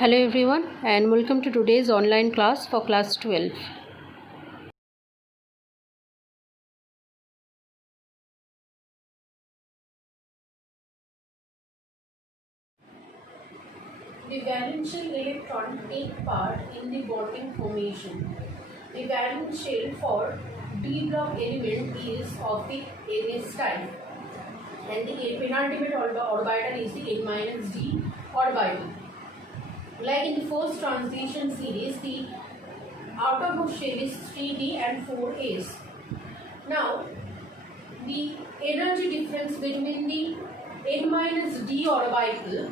Hello everyone and welcome to today's online class for class 12. The valence shell electron take part in the bonding formation. The valence shell for d block element is of the ns type and the penultimate orbital is the n-d orbital. Like in the first transition series, the outermost shell is 3d and 4s. Now, the energy difference between the n-d orbital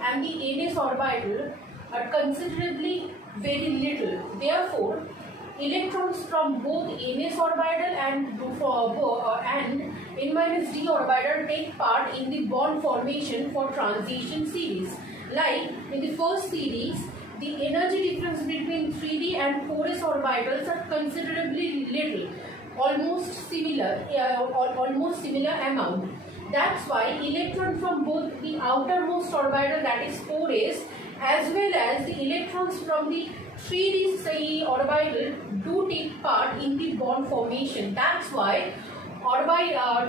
and the ns orbital are considerably very little. Therefore, electrons from both ns orbital and n-d orbital take part in the bond formation for transition series. Like in the first series, the energy difference between 3d and 4s orbitals are considerably little, almost similar amount. That's why electrons from both the outermost orbital, that is 4s, as well as the electrons from the 3d orbital do take part in the bond formation. That's why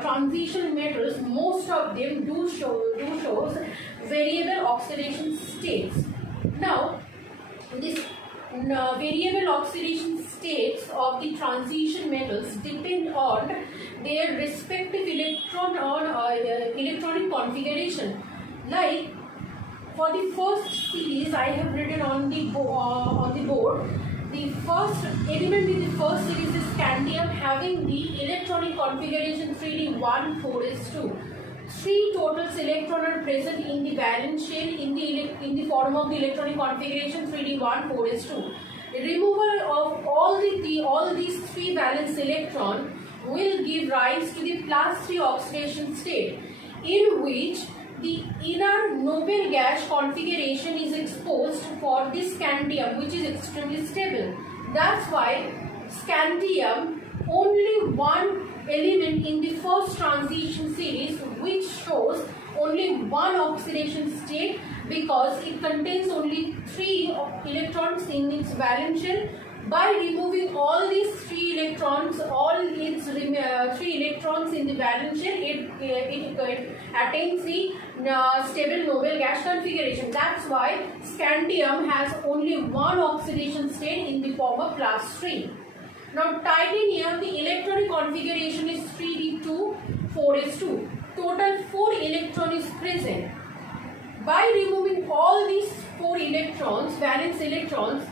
transition metals, most of them do shows variable oxidation states. Now, this variable oxidation states of the transition metals depend on their respective electronic configuration. Like for the first series, I have written on the board. The first element in the first series is scandium, having the electronic configuration 3d1 4s2. 3 total electrons are present in the valence shell in the form of the electronic configuration 3d1 4s2. Removal of all these 3 valence electrons will give rise to the +3 oxidation state, in which the inner noble gas configuration is exposed for this scandium, which is extremely stable. That's why scandium only one element in the first transition series which shows only one oxidation state, because it contains only 3 electrons in its valence shell. By removing all these 3 electrons, all its 3 electrons in the valence shell, it attains the stable noble gas configuration. That's why scandium has only one oxidation state in the form of +3. Now, titanium, the electronic configuration is 3d2 4s2. Total 4 electrons is present. By removing all these 4 electrons, valence electrons,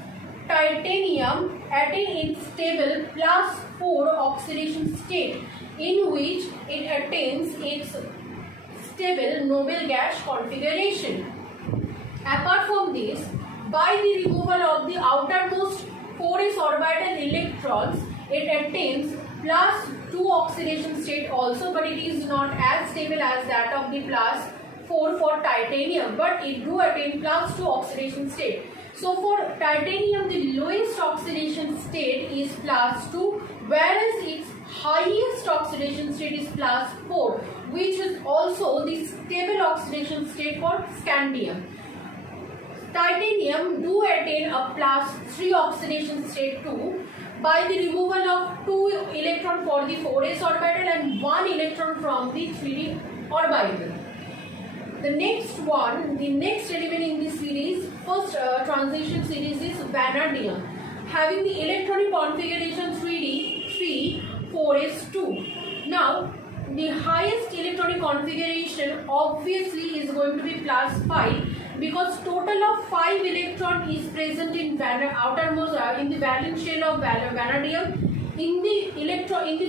titanium attains its stable +4 oxidation state, in which it attains its stable noble gas configuration. Apart from this, by the removal of the outermost 4s orbital electrons, it attains +2 oxidation state also, but it is not as stable as that of the +4 for titanium, but it do attain +2 oxidation state. So for titanium, the lowest oxidation state is +2, whereas its highest oxidation state is +4, which is also the stable oxidation state for scandium. Titanium do attain a +3 oxidation state too, by the removal of 2 electrons for the 4s orbital and 1 electron from the 3d orbital. The next element in this series, first transition series, is vanadium, having the electronic configuration 3d3 4s2. Now, the highest electronic configuration obviously is going to be +5, because total of 5 electron is present in outermost in the valence shell of vanadium in the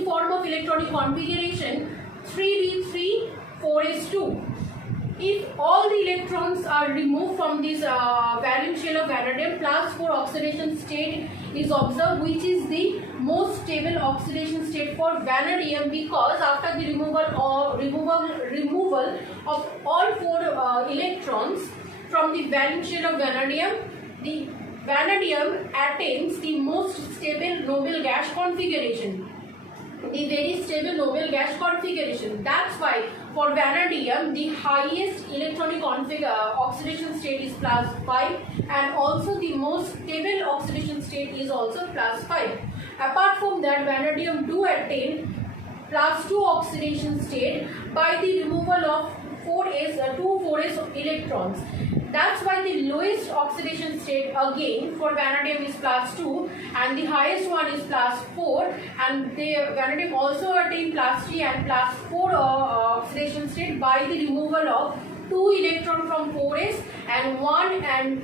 form of electronic configuration 3d3 4s2. If all the electrons are removed from this valence shell of vanadium, +4 oxidation state is observed, which is the most stable oxidation state for vanadium, because after the removal of all 4 electrons from the valence shell of vanadium, the vanadium attains the most stable noble gas configuration, the very stable noble gas configuration. That's why for vanadium, the highest electronic oxidation state is +5, and also the most stable oxidation state is also +5. Apart from that, vanadium do attain +2 oxidation state by the removal of 4s electrons. That's why the lowest oxidation state again for vanadium is +2, and the highest one is +4, and the vanadium also attain +3 and +4 oxidation state by the removal of 2 electron from 4s and 1 and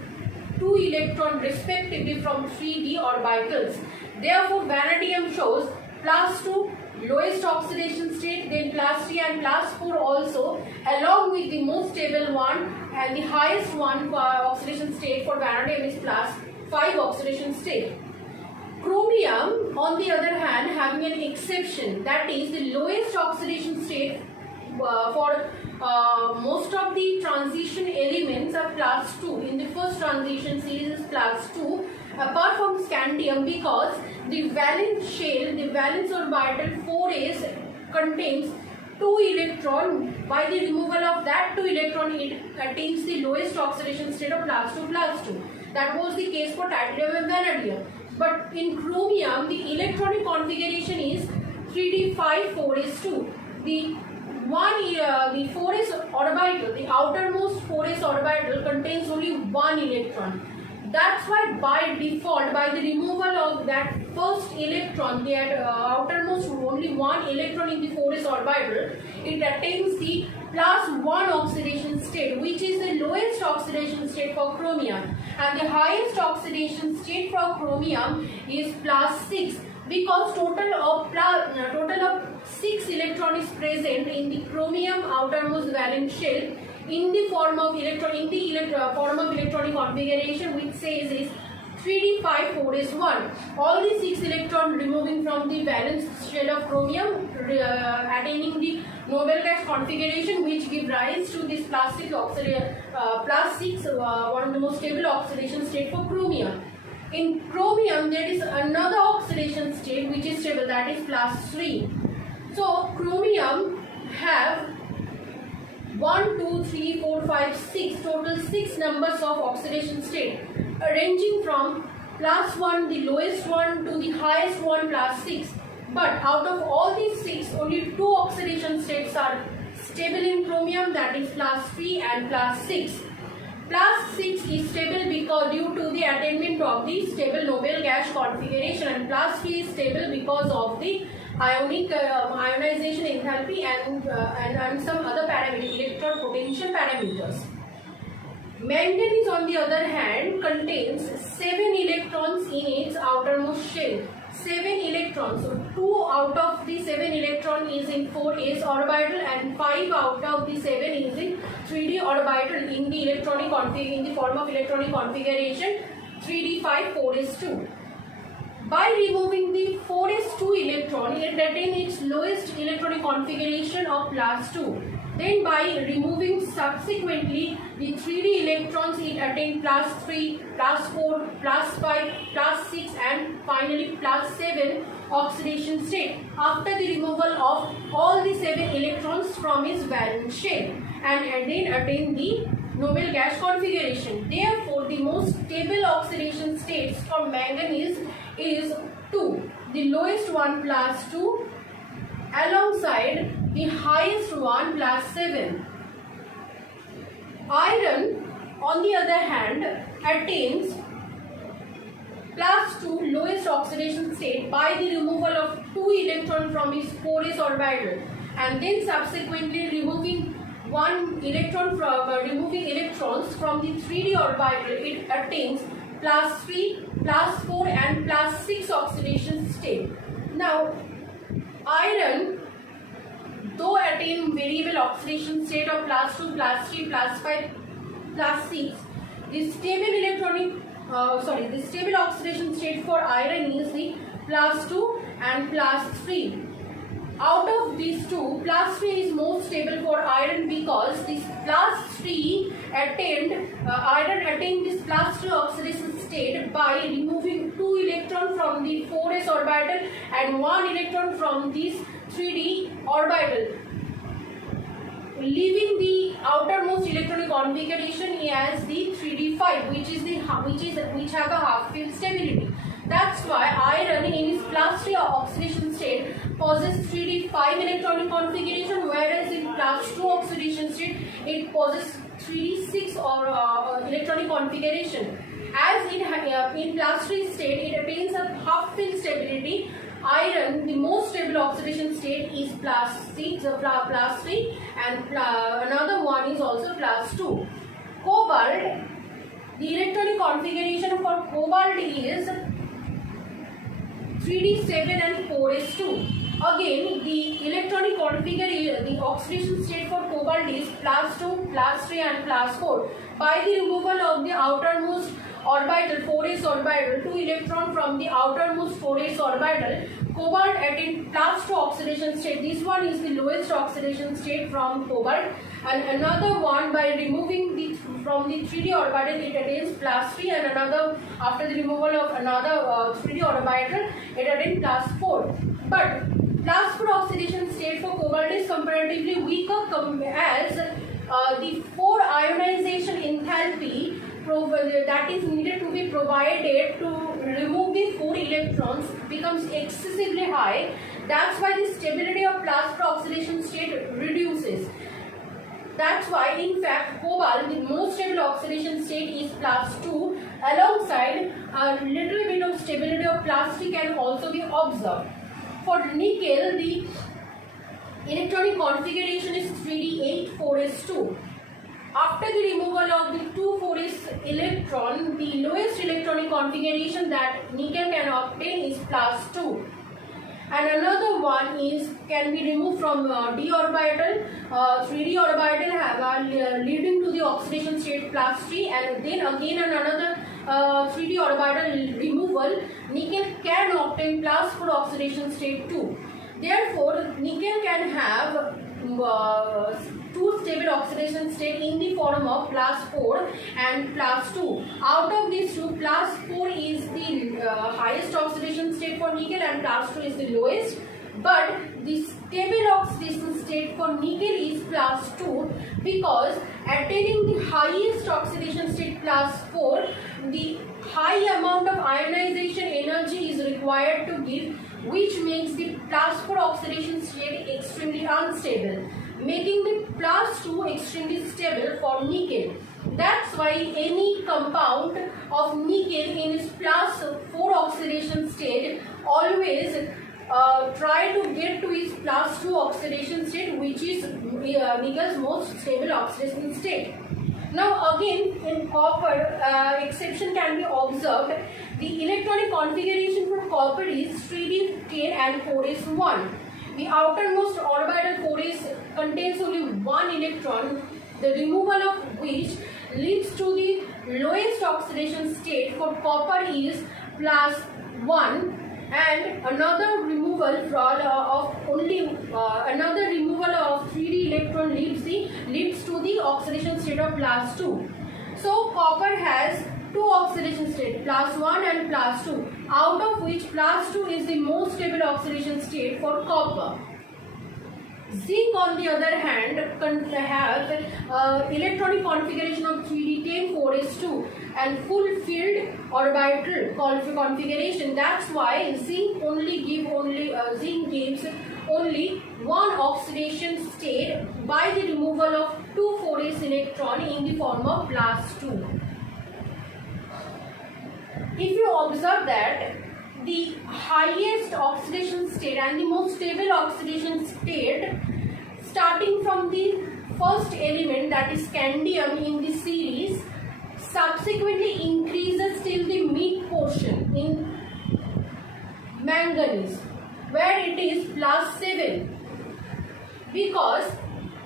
2 electron respectively from 3d orbitals. Therefore, vanadium shows +2 lowest oxidation state, then +3 and +4 also, along with the most stable one, and the highest one oxidation state for vanadium is +5 oxidation state. Chromium, on the other hand, having an exception, that is the lowest oxidation state for most of the transition elements are +2. In the first transition series is +2, apart from scandium, because the valence shell, the valence orbital 4s contains 2 electron. By the removal of that 2 electron, it attains the lowest oxidation state of +2. That was the case for titanium and vanadium. But in chromium, the electronic configuration is 3d5 4s2. The 4s orbital, the outermost 4s orbital contains only 1 electron. That's why by default, by the removal of that first electron, the outermost only 1 electron in the 4s orbital, it attains the +1 oxidation state, which is the lowest oxidation state for chromium, and the highest oxidation state for chromium is +6, because total of 6 electron is present in the chromium outermost valence shell in the form of electronic configuration, which says is 3d5 4s1. All the 6 electrons removing from the valence shell of chromium, attaining the noble gas configuration, which give rise to this +6, one of the most stable oxidation state for chromium. In chromium, there is another oxidation state which is stable, that is +3. So chromium have 1, 2, 3, 4, 5, 6, total 6 numbers of oxidation state, ranging from +1, the lowest one, to the highest one, +6. But out of all these 6, only 2 oxidation states are stable in chromium, that is +3 and +6. +6 is stable because due to the attainment of the stable noble gas configuration, and +3 is stable because of the ionic ionization enthalpy and some other parameters, electron potential parameters. Manganese, on the other hand, contains 7 electrons in its outermost shell. 7 electrons. So 2 out of the 7 electron is in 4s orbital, and 5 out of the 7 is in 3d orbital in the in the form of electronic configuration 3d5 4s2. By removing the 4s2 electron, it attains its lowest electronic configuration of +2. Then by removing subsequently the 3d electrons, it attains +3, +4, +5, +6 and finally +7 oxidation state after the removal of all the 7 electrons from its valence shell, and then attain the noble gas configuration. Therefore, the most stable oxidation states for manganese is 2, the lowest one +2 alongside the highest one +7. Iron, on the other hand, attains +2 lowest oxidation state by the removal of 2 electrons from its 4s orbital, and then subsequently removing 1 electron removing electrons from the 3d orbital, it attains +3, +4 and +6 oxidation state. Now, iron, though attain variable oxidation state of +2, +3, +5, +6, the stable oxidation state for iron is the +2 and +3. Out of these two, +3 is most stable for iron because this +3 iron attained this +2 oxidation state by removing 2 electrons from the 4s orbital and 1 electron from this 3d orbital. leaving the outermost electronic configuration as the 3d5, which have a half field stability. That's why iron in its class 3 oxidation state possesses 3d5 electronic configuration, whereas in class 2 oxidation state it possesses 3d6 or electronic configuration. As in class 3 state it attains a half field stability. Iron, the most stable oxidation state is class 3, and another one is also class 2. Cobalt, the electronic configuration for cobalt is 3d7 and 4s2. Again, the electronic configuration, the oxidation state for cobalt is class 2, class 3 and class 4. By the removal of the outermost orbital, 4s orbital, 2 electron from the outermost 4s orbital, cobalt attains class 2 oxidation state. This one is the lowest oxidation state from cobalt, and another one by removing from the 3d orbital it attains class 3, and another after the removal of another 3d orbital it attains class 4. But class 4 oxidation state for cobalt is comparatively weaker as the 4 ionization enthalpy that is needed to be provided to remove the 4 electrons becomes excessively high. That's why the stability of class 4 oxidation state reduces. That's why in fact cobalt, the most stable oxidation state is class 2. Alongside a little bit of stability of class 3 can also be observed. For nickel, the electronic configuration is 3d8 4s2. After the removal of the 2 4s electron, the lowest electronic configuration that nickel can obtain is class 2. And another one can be removed from d orbital, 3d orbital leading to the oxidation state class 3, and then again another 3d orbital removal, nickel can obtain class 4 oxidation state 2. Therefore, nickel can have 2 stable oxidation state in the form of class 4 and class 2. Out of these two, class 4 is the highest oxidation state for nickel and class 2 is the lowest. But the stable oxidation state for nickel is class 2 because attaining the highest oxidation state class 4, the high amount of ionization energy is required to give, which makes the class 4 oxidation state extremely unstable, making the class 2 extremely stable for nickel. That's why any compound of nickel in its class 4 oxidation state always try to get to its class 2 oxidation state, which is nickel's most stable oxidation state. Now again in copper, exception can be observed. The electronic configuration for copper is 3d10 and 4s1. The outermost orbital 4s contains only 1 electron, the removal of which leads to the lowest oxidation state for copper is plus 1, and another removal of 3d electron leads to the oxidation state of plus 2. So copper has 2 oxidation states, plus 1 and plus 2, out of which plus 2 is the most stable oxidation state for copper. Zinc on the other hand have electronic configuration of 3d10 4s2 and full filled orbital configuration. That's why zinc gives only 1 oxidation state by the removal of 2 4s electron in the form of plus 2. If you observe that the highest oxidation state and the most stable oxidation state starting from the first element, that is scandium in the series, subsequently increases till the mid portion in manganese, where it is plus 7, because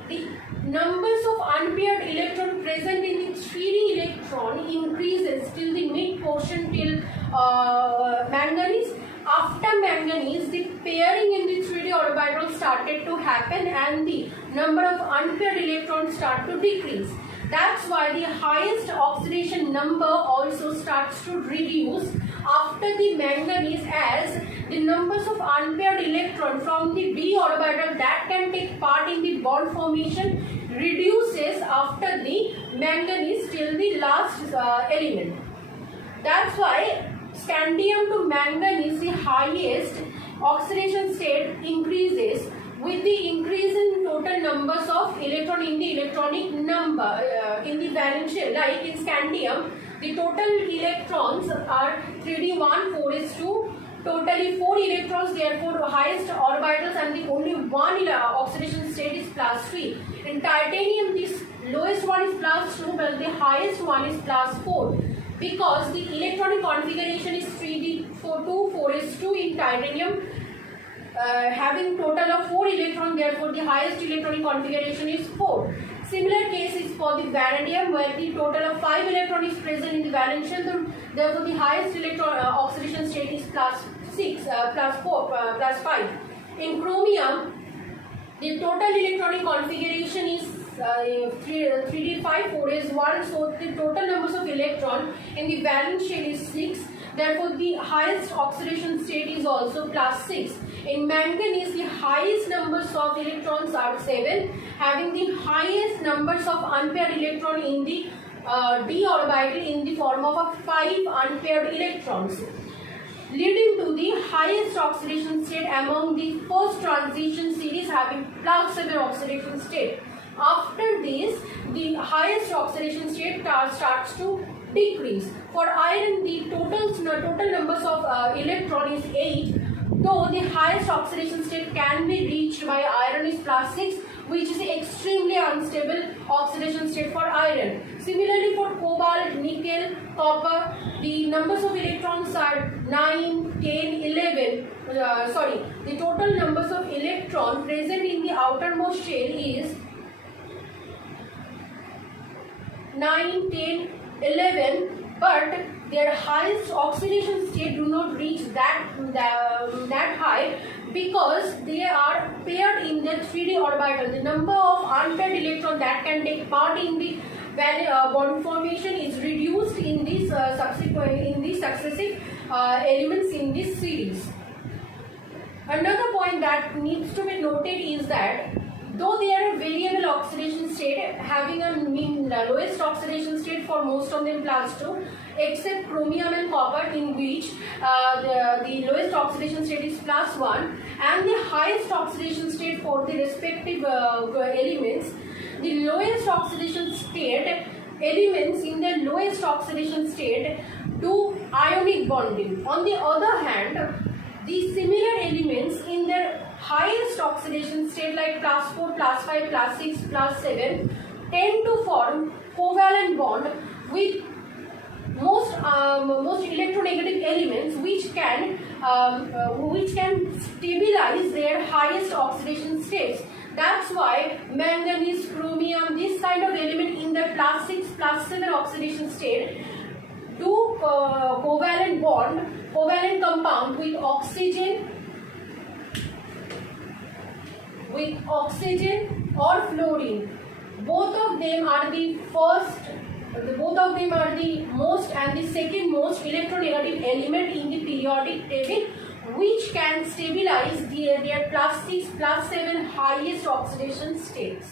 the numbers of unpaired electron present in the 3d electron increases till the mid portion till manganese. After manganese, the pairing in the 3d orbital started to happen and the number of unpaired electrons start to decrease. That's why the highest oxidation number also starts to reduce after the manganese, as the numbers of unpaired electrons from the d orbital that can take part in the bond formation reduces after the manganese till the last element. That's why scandium to manganese, the highest oxidation state increases with the increase in total numbers of electron in the electronic number in the valence shell. Like in scandium, the total electrons are 3d1 4s2, totally 4 electrons, therefore highest orbitals, and the only one oxidation state is +3. In titanium, this lowest one is +2, but the highest one is +4. Because the electronic configuration is 3d2 4s2 in titanium, having total of 4 electrons, therefore the highest electronic configuration is 4. Similar case is for the vanadium, where the total of 5 electrons is present in the valence shell, therefore the highest electron oxidation state is +6, +4, +5. In chromium, the total electronic configuration is 3d5 4s1, so the total numbers of electron in the valence shell is 6, therefore the highest oxidation state is also +6. In manganese, the highest numbers of electrons are 7, having the highest numbers of unpaired electron in the d orbital in the form of 5 unpaired electrons, leading to the highest oxidation state among the first transition series, having +7 oxidation state. After this, the highest oxidation state starts to decrease. For iron, the total numbers of electron is 8, though the highest oxidation state can be reached by iron is +6, which is extremely unstable oxidation state for iron. Similarly, for cobalt, nickel, copper, the numbers of electrons are 9, 10, 11. The total numbers of electron present in the outermost shell is 9, 10, 11, but their highest oxidation state do not reach that high, because they are paired in their 3d orbital. The number of unpaired electrons that can take part in the bond formation is reduced in these successive elements in this series. Another point that needs to be noted is that though they are a variable oxidation state, having a lowest oxidation state for most of them +2, except chromium and copper, in which the lowest oxidation state is +1, and the highest oxidation state for the respective elements, the lowest oxidation state elements in the lowest oxidation state do ionic bonding. On the other hand, the similar elements in their highest oxidation state, like +4, +5, +6, +7, tend to form covalent bond with most electronegative elements, which can stabilize their highest oxidation states. That's why manganese, chromium, this kind of element in their +6, +7 oxidation state do covalent compound with oxygen or fluorine. Both of them are the most and the second most electronegative element in the periodic table, which can stabilize their +6, +7 highest oxidation states.